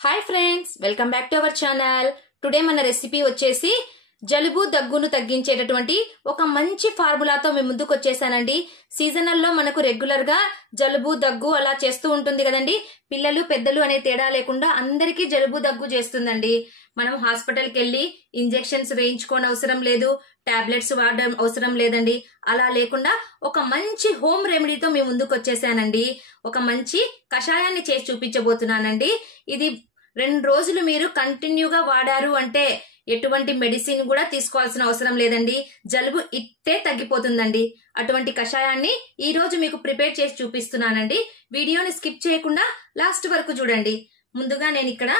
Hi friends, welcome back to our channel. Today మన recipe వచ్చేసి జలుబు దగ్గును తగ్గించేటటువంటి ఒక మంచి ఫార్ములాతో మేము ముందుకు వచ్చేసానండి. సీజనల్లో మనకు రెగ్యులర్ గా జలుబు దగ్గు అలా చేస్తూ ఉంటుంది కదండి. పిల్లలు పెద్దలు అనే తేడా లేకుండా అందరికీ జలుబు దగ్గు చేస్తుందండి. మనం హాస్పిటల్కి వెళ్ళి ఇంజెక్షన్స్ వేయించుకోని అవసరం లేదు, టాబ్లెట్స్ వాడడం అవసరం లేదండి. అలా లేకుండా ఒక మంచి హోమ్ రెమెడీతో మేము ముందుకు వచ్చేసానండి. ఒక మంచి కషాయాన్ని చేసి చూపించబోతున్నానండి. ఇది 2 రోజులు మీరు కంటిన్యూగా వాడారు అంటే ఎటువంటి మెడిసిన్ కూడా తీసుకోవాల్సిన అవసరం లేదండి. జలుబు ఇట్టే తగ్గిపోతుందండి. అటువంటి కషాయాన్ని ఈ రోజు మీకు ప్రిపేర్ చేసి చూపిస్తున్నానండి. వీడియోని స్కిప్ చేయకుండా లాస్ట్ వరకు చూడండి. ముందుగా నేను ఇక్కడ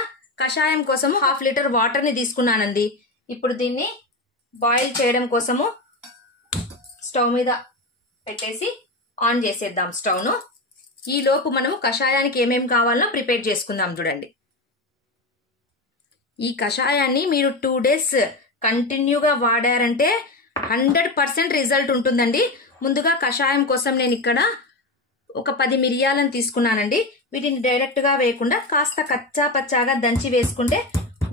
కషాయం కోసం 1/2 లీటర్ వాటర్ ని తీసుకున్నానండి. ఇప్పుడు దీన్ని బాయిల్ చేయడం కోసము స్టవ్ మీద పెట్టేసి ఆన్ చేసేద్దాం స్టవ్ ను. ఈ లోపు మనము కషాయానికి ఏమేమి కావాలో ప్రిపేర్ చేసుకుందాం. చూడండి, ఈ కషాయాన్ని మీరు 2 డేస్ కంటిన్యూగా వాడారంటే 100% రిజల్ట్ ఉంటుందండి. ముందుగా కషాయం కోసం నేను ఇక్కడ ఒక 10 మిరియాలను తీసుకున్నానండి. వీటిని డైరెక్ట్ గా వేయకుండా కాస్త కచ్చా పచ్చాగా దంచి వేసుకుంటే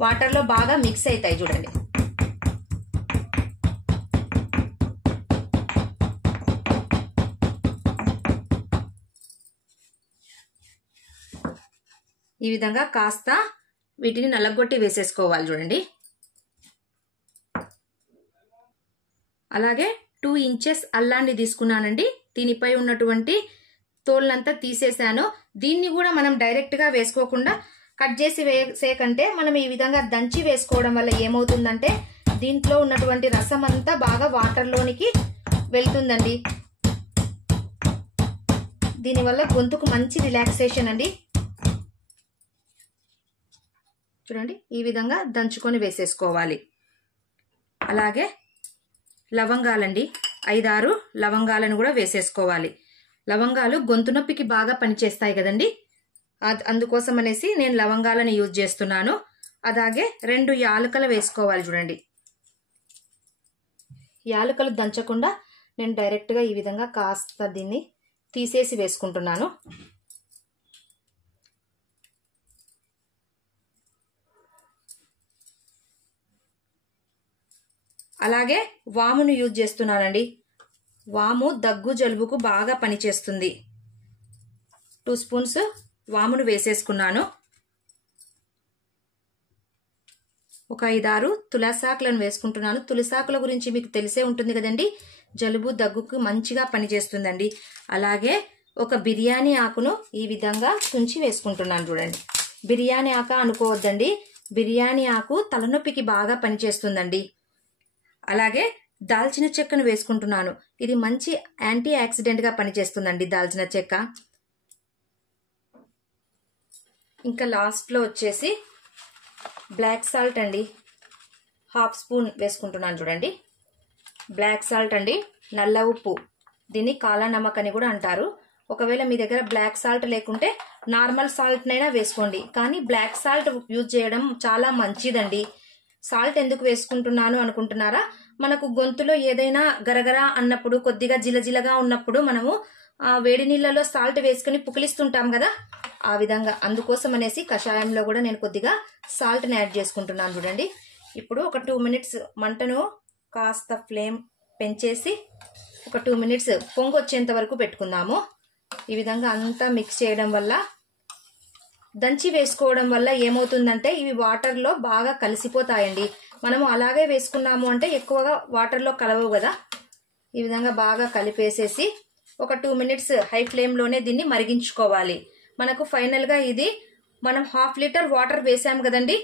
వాటర్ లో బాగా మిక్స్ అవుతాయి. చూడండి, ఈ విధంగా కాస్త వీటిని నల్లగొట్టి వేసేసుకోవాలి. చూడండి, అలాగే 2 ఇంచెస్ అల్లాన్ని తీసుకున్నానండి. దీనిపై ఉన్నటువంటి తోళ్ళంతా తీసేసాను. దీన్ని కూడా మనం డైరెక్ట్ గా వేసుకోకుండా కట్ చేసి వేసేకంటే మనం ఈ విధంగా దంచి వేసుకోవడం వల్ల ఏమవుతుందంటే దీంట్లో ఉన్నటువంటి రసం అంతా బాగా వాటర్ లోనికి వెళ్తుందండి. దీనివల్ల గొంతుకు మంచి రిలాక్సేషన్ అండి. చూడండి, ఈ విధంగా దంచుకొని వేసేసుకోవాలి. అలాగే లవంగాలండి, 5-6 లవంగాలను కూడా వేసేసుకోవాలి. లవంగాలు గొంతు నొప్పికి బాగా పనిచేస్తాయి కదండి. అందుకోసం అనేసి నేను లవంగాలను యూజ్ చేస్తున్నాను. అలాగే 2 యాలకులు వేసుకోవాలి. చూడండి, యాలకులు దంచకుండా నేను డైరెక్ట్ గా ఈ విధంగా కాస్త దీన్ని తీసేసి వేసుకుంటున్నాను. అలాగే వామును యూజ్ చేస్తున్నానండి. వాము దగ్గు జలుబుకు బాగా పనిచేస్తుంది. 2 స్పూన్స్ వామును వేసేసుకున్నాను. ఒక 5-6 తులసాకులను వేసుకుంటున్నాను. తులసాకుల గురించి మీకు తెలిసే ఉంటుంది కదండి. జలుబు దగ్గుకు మంచిగా పనిచేస్తుందండి. అలాగే ఒక బిర్యానీ ఆకును ఈ విధంగా తుంచి వేసుకుంటున్నాను. చూడండి, బిర్యానీ ఆకు అనుకోవద్దండి, బిర్యానీ ఆకు తలనొప్పికి బాగా పనిచేస్తుందండి. అలాగే దాల్చిన చెక్కను వేసుకుంటున్నాను. ఇది మంచి యాంటీ ఆక్సిడెంట్ గా పనిచేస్తుందండి దాల్చిన చెక్క. ఇంకా లాస్ట్ లో వచ్చేసి బ్లాక్ సాల్ట్ అండి, 1/2 స్పూన్ వేసుకుంటున్నాను. చూడండి, బ్లాక్ సాల్ట్ అండి, నల్ల ఉప్పు. దీన్ని కాలా నమక్ అని కూడా అంటారు. ఒకవేళ మీ దగ్గర బ్లాక్ సాల్ట్ లేకుంటే నార్మల్ సాల్ట్ నైనా వేసుకోండి, కానీ బ్లాక్ సాల్ట్ యూజ్ చేయడం చాలా మంచిదండి. సాల్ట్ ఎందుకు వేసుకుంటున్నాను అనుకుంటున్నారా? మనకు గొంతులో ఏదైనా గరగరా అన్నప్పుడు, కొద్దిగా జిలజిలగా ఉన్నప్పుడు మనము వేడి నీళ్ళలో సాల్ట్ వేసుకుని పుకిలిస్తుంటాం కదా, ఆ విధంగా. అందుకోసం అనేసి కషాయంలో కూడా నేను కొద్దిగా సాల్ట్ని యాడ్ చేసుకుంటున్నాను. చూడండి, ఇప్పుడు ఒక 2 మినిట్స్ మంటను కాస్త ఫ్లేమ్ పెంచేసి ఒక 2 మినిట్స్ పొంగు వచ్చేంత వరకు పెట్టుకుందాము. ఈ విధంగా అంతా మిక్స్ చేయడం వల్ల, దంచి వేసుకోవడం వల్ల ఏమవుతుందంటే ఇవి వాటర్లో బాగా కలిసిపోతాయండి. మనము అలాగే వేసుకున్నాము అంటే ఎక్కువగా వాటర్లో కలవవు కదా. ఈ విధంగా బాగా కలిపేసేసి ఒక 2 మినిట్స్ హై ఫ్లేమ్లోనే దీన్ని మరిగించుకోవాలి. మనకు ఫైనల్గా ఇది మనం 1/2 లీటర్ వాటర్ వేసాం కదండి.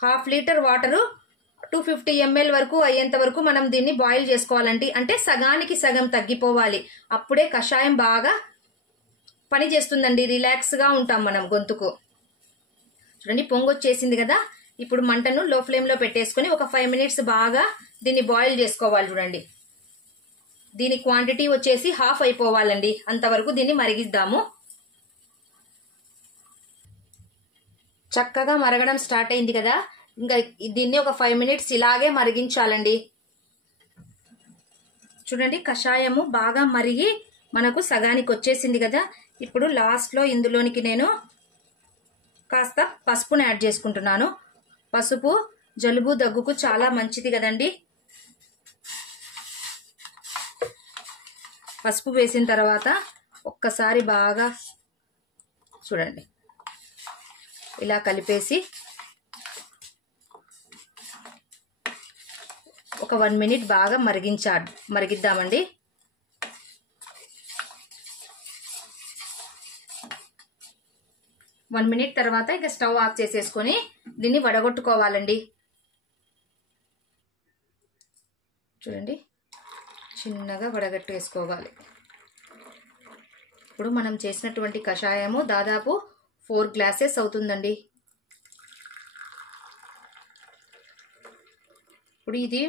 1/2 లీటర్ వాటరు 250 ml వరకు అయ్యేంత వరకు మనం దీన్ని బాయిల్ చేసుకోవాలండి. అంటే సగానికి సగం తగ్గిపోవాలి. అప్పుడే కషాయం బాగా పని చేస్తుందండి. రిలాక్స్ గా ఉంటాం మనం గొంతుకు. చూడండి, పొంగొచ్చేసింది కదా. ఇప్పుడు మంటను లో ఫ్లేమ్ లో పెట్టేసుకుని ఒక 5 మినిట్స్ బాగా దీన్ని బాయిల్ చేసుకోవాలి. చూడండి, దీని క్వాంటిటీ వచ్చేసి 1/2 అయిపోవాలండి. అంతవరకు దీన్ని మరిగిద్దాము. చక్కగా మరగడం స్టార్ట్ అయింది కదా. ఇంకా దీన్ని ఒక 5 మినిట్స్ ఇలాగే మరిగించాలండి. చూడండి, కషాయము బాగా మరిగి మనకు సగానికి వచ్చేసింది కదా. ఇప్పుడు లాస్ట్ లో ఇందులోనికి నేను కాస్త పసుపును యాడ్ చేసుకుంటున్నాను. పసుపు జలుబు దగ్గుకు చాలా మంచిది కదండి. పసుపు వేసిన తర్వాత ఒక్కసారి బాగా చూడండి ఇలా కలిపేసి ఒక 1 మినిట్ బాగా మరిగిద్దామండి. వన్ మినిట్ తర్వాత ఇక స్టవ్ ఆఫ్ చేసేసుకొని దీన్ని వడగొట్టుకోవాలండి. చూడండి చిన్నగా వడగట్టేసుకోవాలి. ఇప్పుడు మనం చేసినటువంటి కషాయము దాదాపు 4 గ్లాసెస్ అవుతుందండి. ఇప్పుడు ఇది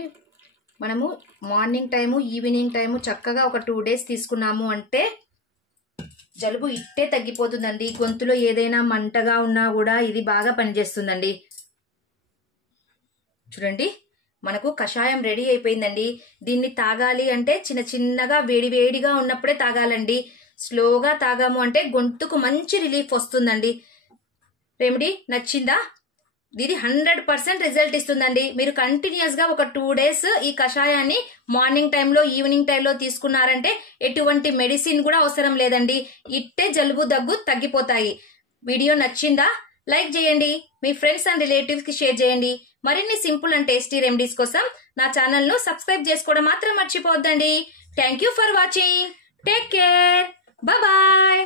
మనము మార్నింగ్ టైము ఈవినింగ్ టైము చక్కగా ఒక 2 డేస్ తీసుకున్నాము అంటే జలుబు ఇట్టే తగ్గిపోతుందండి. గొంతులో ఏదైనా మంటగా ఉన్నా కూడా ఇది బాగా పనిచేస్తుందండి. చూడండి మనకు కషాయం రెడీ అయిపోయిందండి. దీన్ని తాగాలి అంటే చిన్నగా వేడిగా ఉన్నప్పుడే తాగాలండి. స్లోగా తాగాము అంటే గొంతుకు మంచి రిలీఫ్ వస్తుందండి. రెమెడీ నచ్చిందా? ఇది 100% రిజల్ట్ ఇస్తుందండి. మీరు కంటిన్యూస్ గా ఒక 2 డేస్ ఈ కషాయాన్ని మార్నింగ్ టైంలో ఈవినింగ్ టైంలో తీసుకున్నారంటే ఎటువంటి మెడిసిన్ కూడా అవసరం లేదండి. ఇట్టే జలుబు దగ్గు తగ్గిపోతాయి. వీడియో నచ్చిందా? లైక్ చేయండి. మీ ఫ్రెండ్స్ అండ్ రిలేటివ్స్ కి షేర్ చేయండి. మరిన్ని సింపుల్ అండ్ టేస్టీ రెమెడీస్ కోసం నా ఛానల్ ను సబ్స్క్రైబ్ చేసుకోవడం మాత్రం మర్చిపోవద్దండి. Thank you for watching. Take care. Bye.